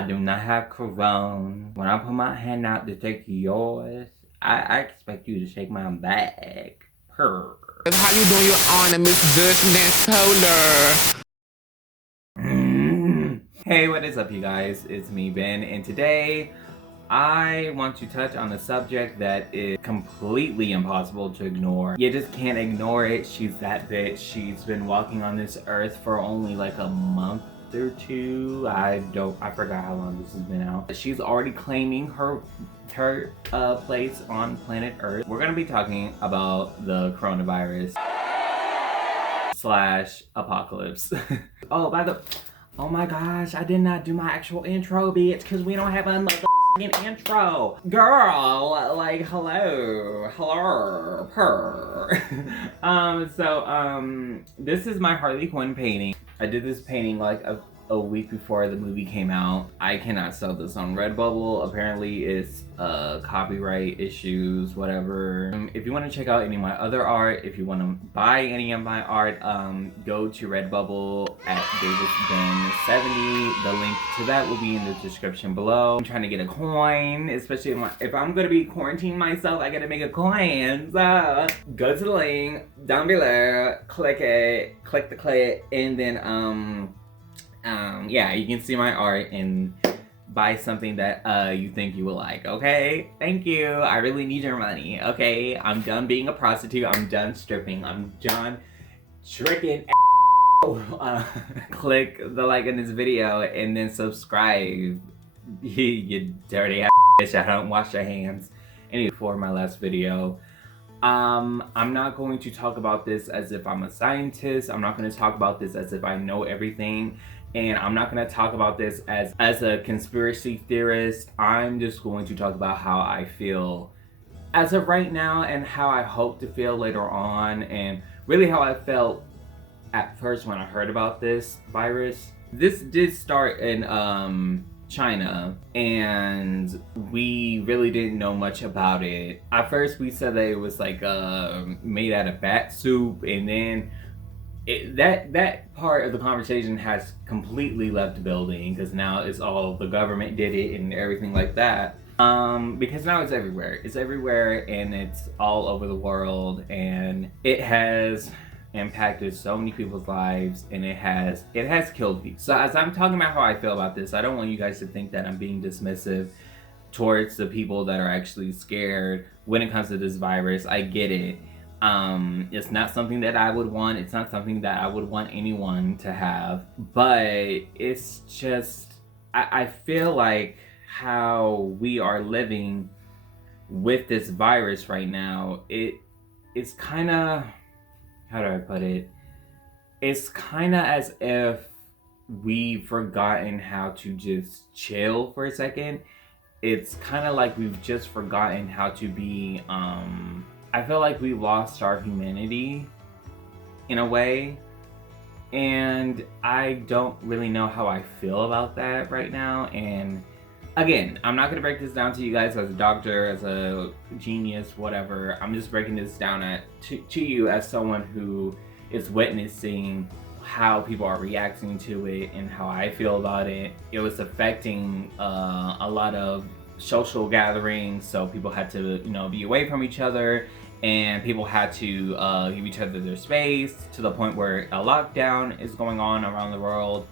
I do not have corona. When I put my hand out to take yours, I expect you to shake my back. Purr. How you doing your honor, Miss Dutch Polar? Hey, what is up, you guys? It's me, Ben, and today I want to touch on a subject that is completely impossible to ignore. You just can't ignore it. She's that bitch. She's been walking on this earth for only like a month or two. I forgot how long this has been out. She's already claiming her place on planet Earth. We're gonna be talking about the coronavirus / apocalypse. Oh my gosh, I did not do my actual intro, bitch, because we don't have a motherfucking intro. Girl, like, hello, purr. This is my Harley Quinn painting. I did this painting like a week before the movie came out. I cannot sell this on Redbubble. Apparently it's copyright issues, whatever. If you want to check out any of my other art, if you want to buy any of my art, go to Redbubble at Davisbenr 70. The link to that will be in the description below. I'm trying to get a coin, especially if I'm gonna be quarantining myself, I gotta make a coin. So go to the link down below, click it, click the click, and then yeah, you can see my art and buy something that you think you will like. Okay, thank you. I really need your money. Okay, I'm done being a prostitute. I'm done stripping. I'm done tricking. Click the like in this video and then subscribe. You dirty ass bitch. I don't wash your hands. Anyway, for my last video, I'm not going to talk about this as if I'm a scientist. I'm not going to talk about this as if I know everything. And I'm not going to talk about this as a conspiracy theorist. I'm just going to talk about how I feel as of right now and how I hope to feel later on, and really how I felt at first when I heard about this virus. This did start in China, and we really didn't know much about it. At first we said that it was like made out of bat soup, and then that part of the conversation has completely left the building, because now it's all the government did it and everything like that. Because now it's everywhere and it's all over the world, and it has impacted so many people's lives, and it has killed people. So as I'm talking about how I feel about this, I don't want you guys to think that I'm being dismissive towards the people that are actually scared when it comes to this virus. I get it. It's not something that I would want. It's not something that I would want anyone to have, but it's just, I feel like how we are living with this virus right now, it's kind of, how do I put it? It's kind of as if we've forgotten how to just chill for a second. It's kind of like we've just forgotten how to be, I feel like we lost our humanity in a way, and I don't really know how I feel about that right now. And again, I'm not gonna break this down to you guys as a doctor, as a genius, whatever. I'm just breaking this down to you as someone who is witnessing how people are reacting to it and how I feel about it. It was affecting a lot of social gatherings, so people had to, be away from each other, and people had to give each other their space, to the point where a lockdown is going on around the world.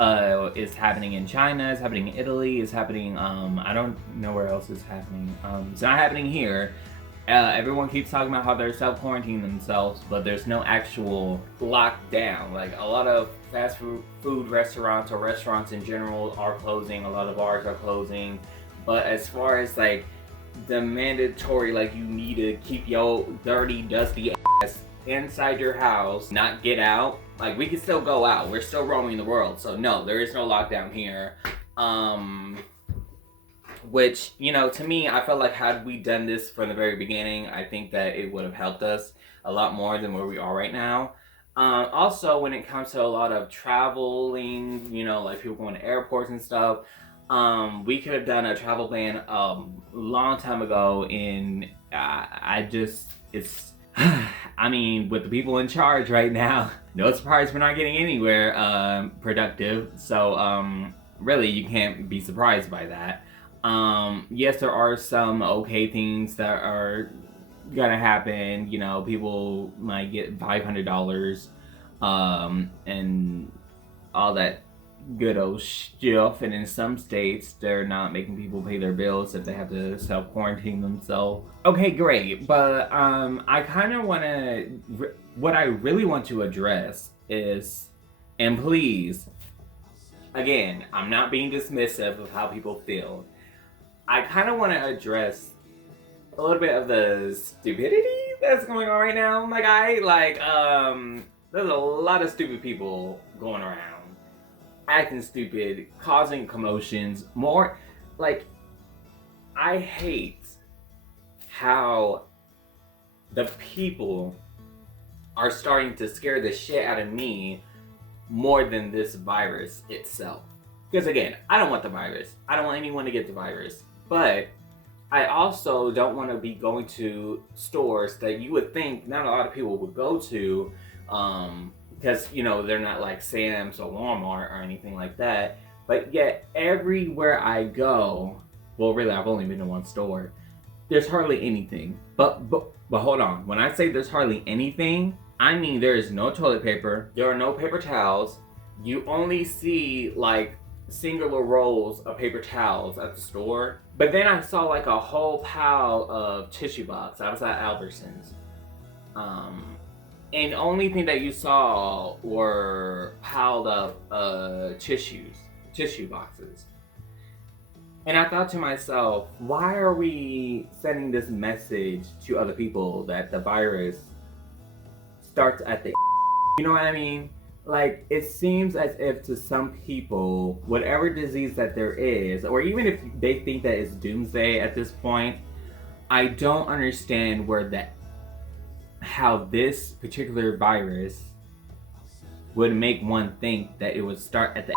It's happening in China, it's happening in Italy, it's happening, I don't know where else it's happening. It's not happening here. Everyone keeps talking about how they're self-quarantining themselves, but there's no actual lockdown. Like, a lot of fast food restaurants, or restaurants in general, are closing. A lot of bars are closing. But as far as like the mandatory, like, you need to keep your dirty, dusty ass inside your house, not get out. Like, we can still go out. We're still roaming the world. So no, there is no lockdown here. Which, to me, I felt like had we done this from the very beginning, I think that it would have helped us a lot more than where we are right now. Also, when it comes to a lot of traveling, like people going to airports and stuff, we could have done a travel ban a long time ago. And I mean, with the people in charge right now, no surprise we're not getting anywhere productive. So really, you can't be surprised by that. Yes, there are some okay things that are gonna happen. You know, people might get $500, and all that good old stuff. And in some states, they're not making people pay their bills if they have to self quarantine themselves. Okay, great. But I kind of want to. What I really want to address is, and please, again, I'm not being dismissive of how people feel. I kind of want to address a little bit of the stupidity that's going on right now, my guy. Like, there's a lot of stupid people going around, acting stupid, causing commotions. More, like, I hate how the people are starting to scare the shit out of me more than this virus itself. Because again, I don't want the virus. I don't want anyone to get the virus. But I also don't want to be going to stores that you would think not a lot of people would go to, because, you know, they're not like Sam's or Walmart or anything like that. But yet, everywhere I go, well, really, I've only been to one store, there's hardly anything. But hold on. When I say there's hardly anything, I mean there is no toilet paper. There are no paper towels. You only see like singular rolls of paper towels at the store. But then I saw like a whole pile of tissue box. I was at Albertsons. And the only thing that you saw were piled up tissue boxes. And I thought to myself, why are we sending this message to other people that the virus starts at the you know what I mean? Like, it seems as if to some people, whatever disease that there is, or even if they think that it's doomsday at this point, I don't understand how this particular virus would make one think that it would start at the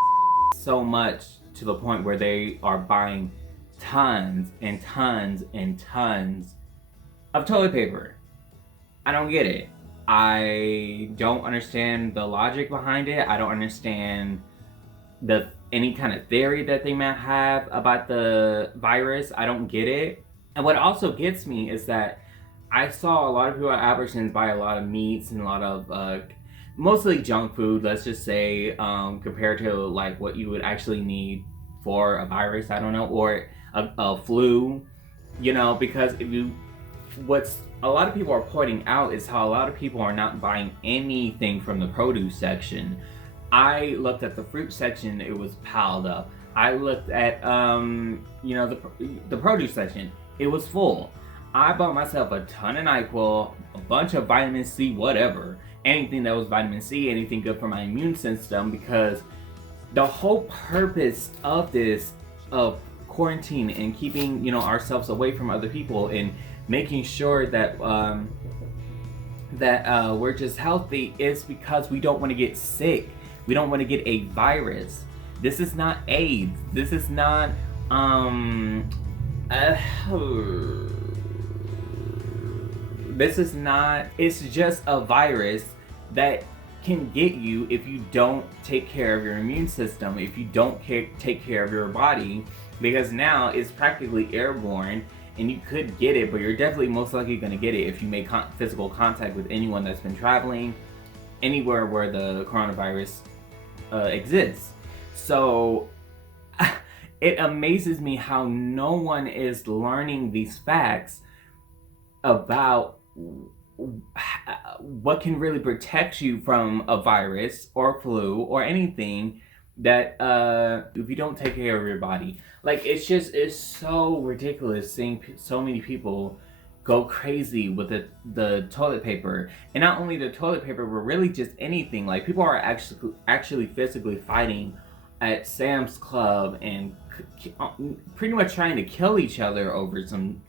so much to the point where they are buying tons and tons and tons of toilet paper. I don't get it. I don't understand the logic behind it. I don't understand any kind of theory that they might have about the virus. I don't get it. And what also gets me is that I saw a lot of people at Albertsons buy a lot of meats and a lot of mostly junk food, let's just say, compared to like what you would actually need for a virus, I don't know, or a flu, you know, because what's a lot of people are pointing out is how a lot of people are not buying anything from the produce section. I looked at the fruit section, it was piled up. I looked at, the produce section, it was full. I bought myself a ton of NyQuil, a bunch of vitamin C, whatever. Anything that was vitamin C, anything good for my immune system, because the whole purpose of this, of quarantine and keeping, ourselves away from other people and making sure that we're just healthy is because we don't want to get sick. We don't want to get a virus. This is not AIDS. This is not it's just a virus that can get you if you don't take care of your immune system, if you don't take care of your body, because now it's practically airborne and you could get it, but you're definitely most likely going to get it if you make physical contact with anyone that's been traveling anywhere where the coronavirus exists. So it amazes me how no one is learning these facts about what can really protect you from a virus or flu or anything that if you don't take care of your body. Like, it's so ridiculous seeing so many people go crazy with the toilet paper. And not only the toilet paper, but really just anything. Like, people are actually physically fighting at Sam's Club and pretty much trying to kill each other over some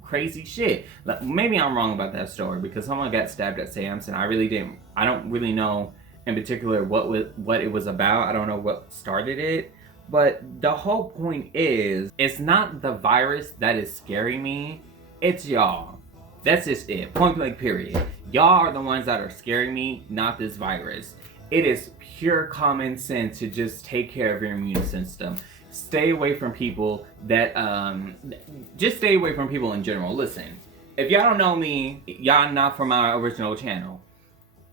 crazy shit. Maybe I'm wrong about that story because someone got stabbed at Sam's and I don't really know in particular what it was about. I don't know what started it. But the whole point is, it's not the virus that is scaring me, it's y'all. That's just it. Point blank period. Y'all are the ones that are scaring me, not this virus. It is pure common sense to just take care of your immune system. stay away from people that just stay away from people in general. Listen, if y'all don't know me, y'all not from our original channel.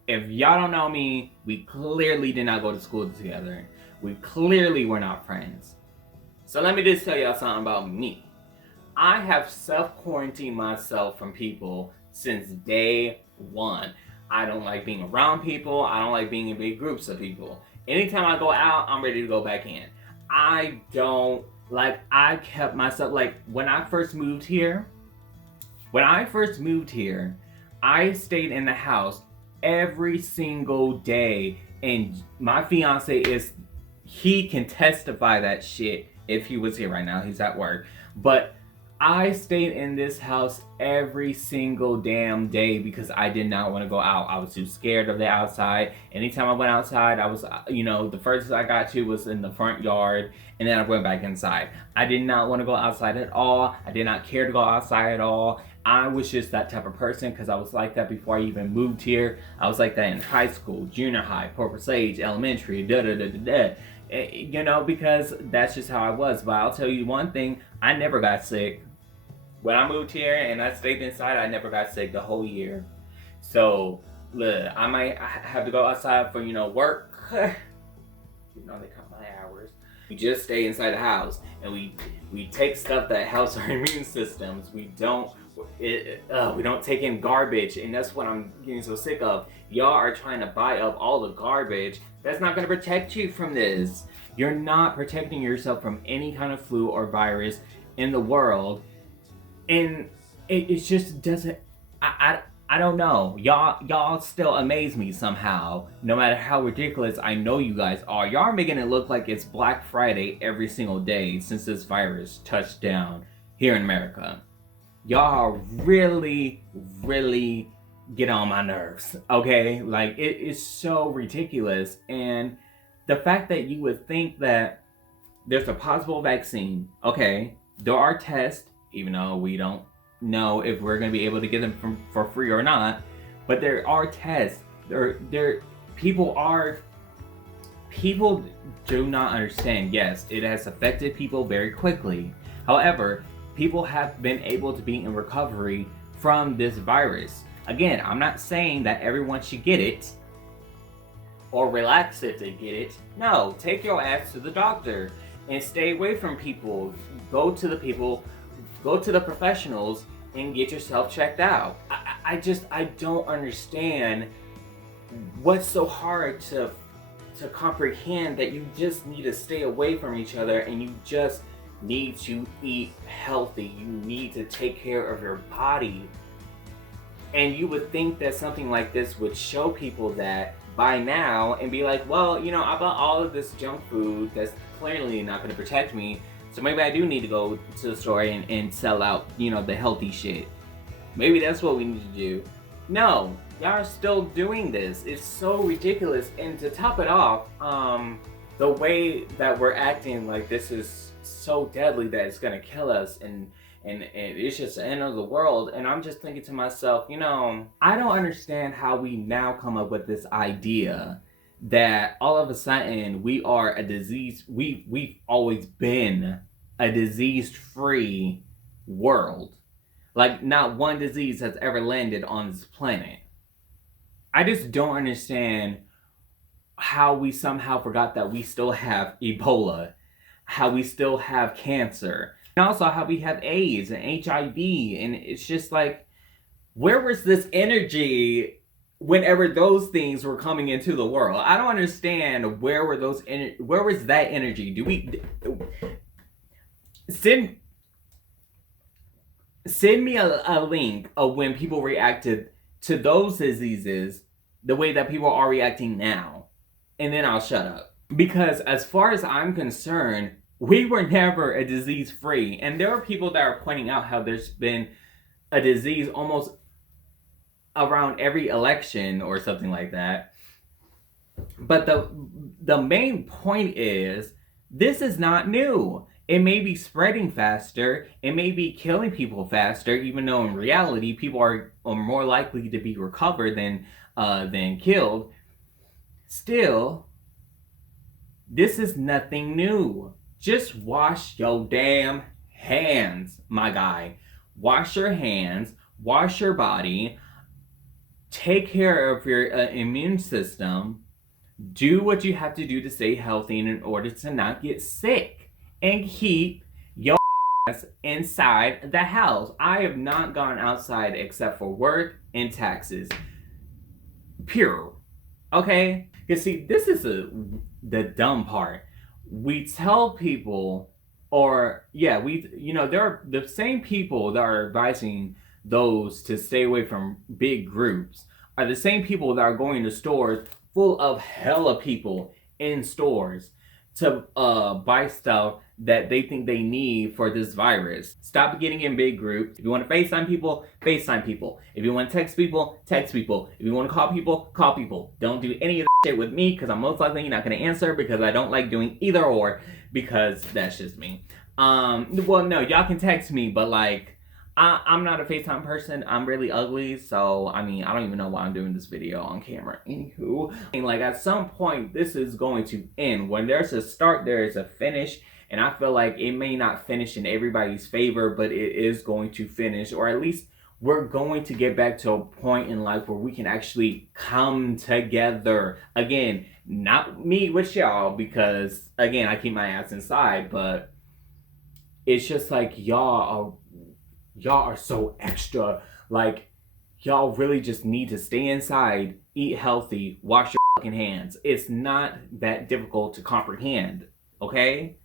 If y'all don't know me, we clearly did not go to school together. We clearly were not friends. So let me just tell y'all something about me. I have self-quarantined myself from people since day one. I don't like being around people. I don't like being in big groups of people. Anytime I go out, I'm ready to go back in. I kept myself, like, when I first moved here, I stayed in the house every single day, and my fiance he can testify that shit if he was here right now. He's at work. But I stayed in this house every single damn day because I did not want to go out. I was too scared of the outside. Anytime I went outside, I was, the furthest I got to was in the front yard, and then I went back inside. I did not want to go outside at all. I did not care to go outside at all. I was just that type of person because I was like that before I even moved here. I was like that in high school, junior high, Port Sage, elementary, because that's just how I was. But I'll tell you one thing, I never got sick. When I moved here and I stayed inside, I never got sick the whole year. So, look, I might have to go outside for, work. They count my hours. We just stay inside the house, and we take stuff that helps our immune systems. We don't take in garbage, and that's what I'm getting so sick of. Y'all are trying to buy up all the garbage. That's not going to protect you from this. You're not protecting yourself from any kind of flu or virus in the world. And it just doesn't, I don't know. Y'all still amaze me somehow. No matter how ridiculous I know you guys are. Y'all are making it look like it's Black Friday every single day since this virus touched down here in America. Y'all really, really get on my nerves, okay? Like, it is so ridiculous. And the fact that you would think that there's a possible vaccine, okay, there are tests, even though we don't know if we're going to be able to get them for free or not, but there are tests. People do not understand. Yes, it has affected people very quickly. However, people have been able to be in recovery from this virus. Again, I'm not saying that everyone should get it or relax if they get it. No, take your ass to the doctor and stay away from people. Go to the professionals and get yourself checked out. I don't understand what's so hard to comprehend that you just need to stay away from each other and you just need to eat healthy. You need to take care of your body. And you would think that something like this would show people that by now and be like, well, I bought all of this junk food that's clearly not going to protect me. So maybe I do need to go to the store and sell out, the healthy shit. Maybe that's what we need to do. No, y'all are still doing this. It's so ridiculous. And to top it off, the way that we're acting like this is so deadly that it's gonna kill us and it's just the end of the world. And I'm just thinking to myself, I don't understand how we now come up with this idea that all of a sudden we are a disease. We've always been a disease-free world. Like, not one disease has ever landed on this planet. I just don't understand how we somehow forgot that we still have Ebola, how we still have cancer, and also how we have AIDS and HIV. And it's just like, where was this energy whenever those things were coming into the world? I don't understand where was that energy? Do we send me a link of when people reacted to those diseases the way that people are reacting now, and then I'll shut up. Because as far as I'm concerned, we were never a disease free, and there are people that are pointing out how there's been a disease almost around every election or something like that. But the main point is, this is not new. It may be spreading faster, it may be killing people faster, even though in reality people are more likely to be recovered than killed. Still, this is nothing new. Just wash your damn hands, my guy. Wash your hands, wash your body, take care of your immune system, do what you have to do to stay healthy in order to not get sick, and keep your ass inside the house. I have not gone outside except for work and taxes. Pure. Okay? Because see, this is the dumb part. We tell people, or yeah, there are the same people that are advising those to stay away from big groups are the same people that are going to stores full of hella people in stores to buy stuff that they think they need for this virus. Stop getting in big groups. If you want to FaceTime people, FaceTime people. If you want to text people, text people. If you want to call people, call people. Don't do any of that shit with me because I'm most likely not going to answer because I don't like doing either or because that's just me. Well, no, y'all can text me, but like, I'm not a FaceTime person. I'm really ugly, so I mean, I don't even know why I'm doing this video on camera. Anywho, like at some point, this is going to end. When there's a start, there is a finish, and I feel like it may not finish in everybody's favor, but it is going to finish, or at least we're going to get back to a point in life where we can actually come together again. Not me with y'all, because again, I keep my ass inside, but it's just like y'all are so extra. Like, y'all really just need to stay inside, eat healthy, wash your fucking hands. It's not that difficult to comprehend, okay?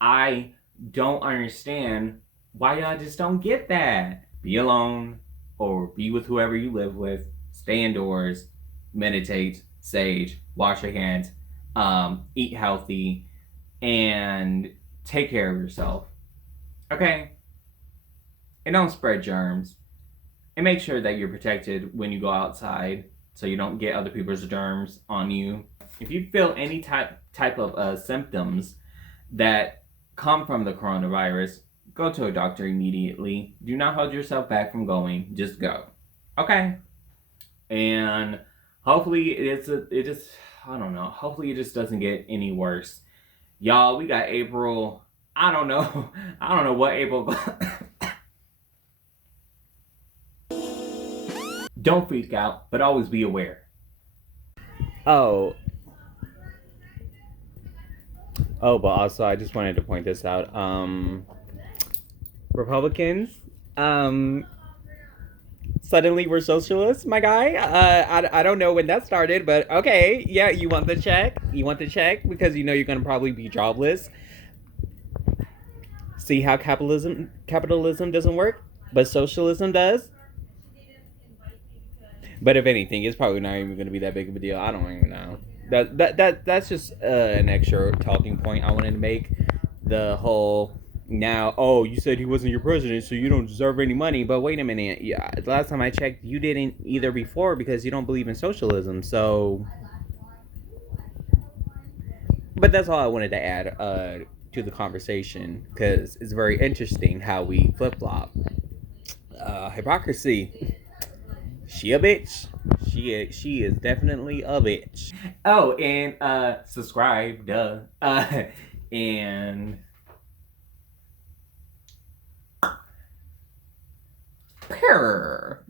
I don't understand why y'all just don't get that. Be alone or be with whoever you live with. Stay indoors, meditate, sage, wash your hands, eat healthy, and take care of yourself, okay? And don't spread germs. And make sure that you're protected when you go outside so you don't get other people's germs on you. If you feel any type of symptoms that come from the coronavirus, go to a doctor immediately. Do not hold yourself back from going. Just go. Okay? And hopefully hopefully it just doesn't get any worse. Y'all, we got April. I don't know what April Don't freak out, but always be aware. Oh, but also I just wanted to point this out. Republicans, suddenly we're socialists, my guy. I don't know when that started, but okay, yeah, you want the check? You want the check because you know you're gonna probably be jobless. See how capitalism doesn't work, but socialism does. But if anything, it's probably not even going to be that big of a deal. I don't even know. That's just an extra talking point I wanted to make. The whole now, oh, you said he wasn't your president, so you don't deserve any money. But wait a minute, yeah, the last time I checked, you didn't either before because you don't believe in socialism. So, but that's all I wanted to add to the conversation because it's very interesting how we flip flop. Hypocrisy. She a bitch. She is definitely a bitch. Oh, and subscribe, duh. And purr.